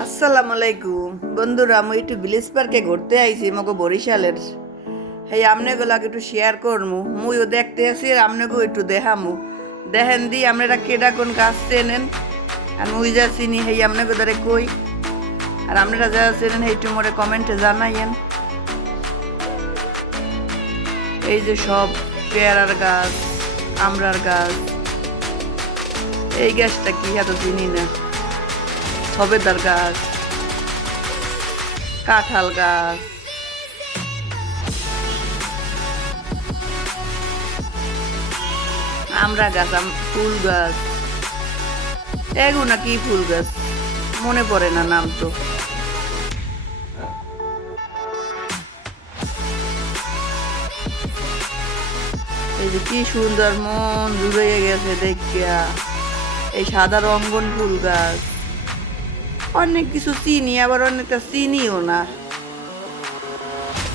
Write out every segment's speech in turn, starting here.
আসসালামু আলাইকুম। বন্ধুরা, আমি একটু ভিলেজ পার্কে ঘুরতে আইছি মগো বরিশালের। হেই, আমনেগুলাকে একটু শেয়ার করমু। মুইও দেখতে আসি আর আমনেগো একটু দেখামু। দেখেন দি আপনারা কেডা কোন কাজ চেনেন? আর মুই যা চিনি, হেই, আমনেগো দ্বারে কই? আর আপনারা যা চেনেন হেইটু মোরে কমেন্টে জানাইয়েন। এই যে সব পেয়ারার গাছ, আমরার গাছ। এই গাছটা কি, এত চিনি না। সবেদার গাছ। কাঁঠাল গাছ। আমরা গাছ ফুল গাছ। এগুলো কি ফুল গাছ? মনে পড়ে না নাম তো। এই যে কি সুন্দর মন জুড়ে গেছে দেখিয়া। এই সাদা রঙ্গন ফুল গাছ। অনেক কিছু চিনি, আবার অনেকটা চিনিও না।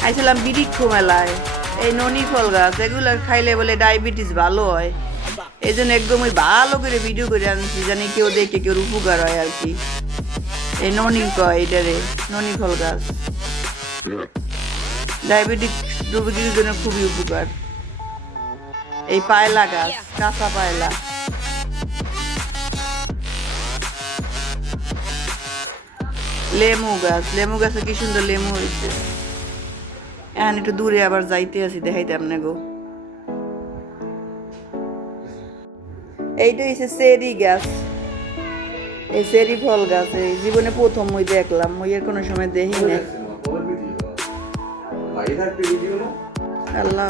আইছিলাম বৃক্ষ মেলায়, এই ননি ফল গাছ, এগুলো খাইলে বলে ডায়াবেটিস ভালো হয়। এই জন্য একদম ওই ভালো করে ভিডিও করে আনছি, জানি কেউ দেখে কেউ উপকার হয় আর কি। এই ননি কয় এটারে ননি ফল গাছ। ডায়াবেটিক রোগীর জন্য খুবই উপকার। এই পায়লা গাছ, কাঁচা পায়লা। লেমু গাছ লেমু গাছে কি সুন্দর লেমু হয়েছে এখন একটু দূরে আবার যাইতে আছি দেখাইতে আপনি গো। এইটা হচ্ছে চেরি গাছ। এই চেরি ফল গাছ এই জীবনে প্রথম ওই দেখলাম ওই এর কোনো সময় দেখি না? আল্লাহ।